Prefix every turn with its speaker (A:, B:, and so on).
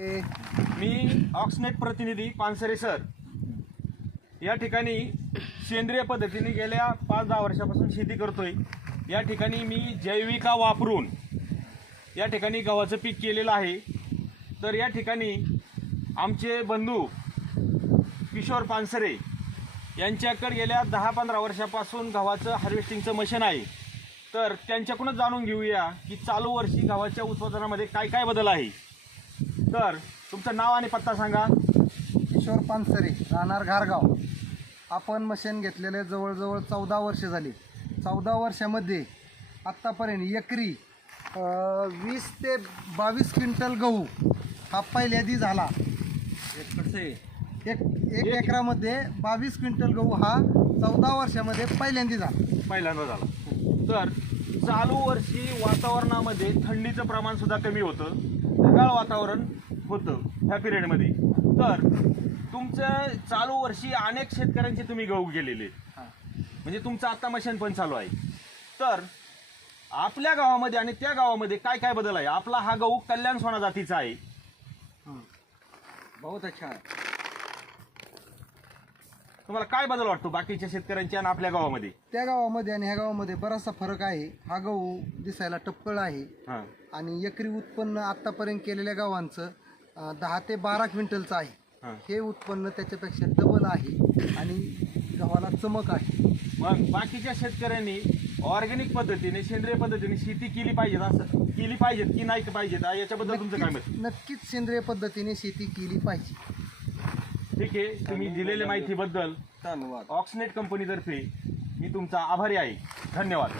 A: मी ऑक्सनेट प्रतिनिधी पानसरे सर. या ठिकाणी सेंद्रिय पद्धतीने गेल्या पाच दहा वर्षापासून शेती करतोय. या ठिकाणी मी जैविका वापरून या ठिकाणी गव्हाचं पीक केलेलं आहे. तर या ठिकाणी आमचे बंधू किशोर पानसरे यांच्याकडे गेल्या दहा पंधरा वर्षापासून गव्हाचं हार्वेस्टिंगचं मशीन आहे. तर त्यांच्याकडूनच जाणून घेऊया की चालू वर्षी गव्हाच्या उत्पादनामध्ये काय काय बदल आहे. तर तुमचं नाव आणि पत्ता सांगा.
B: किशोर पानसरे राहणार घारगाव. आपण मशीन घेतलेले जवळजवळ चौदा वर्ष झाली. चौदा वर्षामध्ये आत्तापर्यंत एकरी अं, वीस ते बावीस क्विंटल गहू हा पहिल्यादी झाला. एक एक एकरामध्ये बावीस क्विंटल गहू हा चौदा वर्षामध्ये पहिल्यांदी झाला.
A: पहिल्यांदा झाला. तर चालू वर्षी वातावरणामध्ये थंडीचं प्रमाण सुद्धा कमी होतं. ढगाळ वातावरण होतं ह्या पिरियडमध्ये तर तुमचं चालू वर्षी अनेक शेतकऱ्यांचे तुम्ही गहू गेलेले. म्हणजे तुमचं आता मशीन पण चालू आहे. तर आपल्या गावामध्ये आणि त्या गावामध्ये काय काय बदल आहे? आपला हा गहू कल्याण सोना जातीचा आहे.
B: बहुत अच्छा
A: तुम्हाला काय बदल वाटतो बाकीच्या शेतकऱ्यांच्या आणि आपल्या गावामध्ये?
B: त्या गावामध्ये आणि ह्या गावामध्ये बराचसा फरक आहे. हा गहू दिसायला टप्कळ आहे.
A: हां.
B: आणि एकरी उत्पन्न आतापर्यंत केलेल्या गावांचं अं, दहा ते बारा क्विंटलचं आहे.
A: हां.
B: उत्पन्न त्याच्यापेक्षा डबल आहे आणि गव्हाला चमक आहे.
A: मग बाकीच्या शेतकऱ्यांनी ऑर्गॅनिक पद्धतीने सेंद्रिय पद्धतीने शेती केली पाहिजेत असं केली पाहिजेत की नाही पाहिजेत? याच्याबद्दल तुमचं काय मत?
B: नक्कीच सेंद्रिय पद्धतीने शेती केली पाहिजे.
A: ठीक आहे. तुम्ही दिलेल्या माहितीबद्दल
B: धन्यवाद.
A: ऑक्सनेट कंपनीतर्फे मी तुमचा आभारी आहे. धन्यवाद.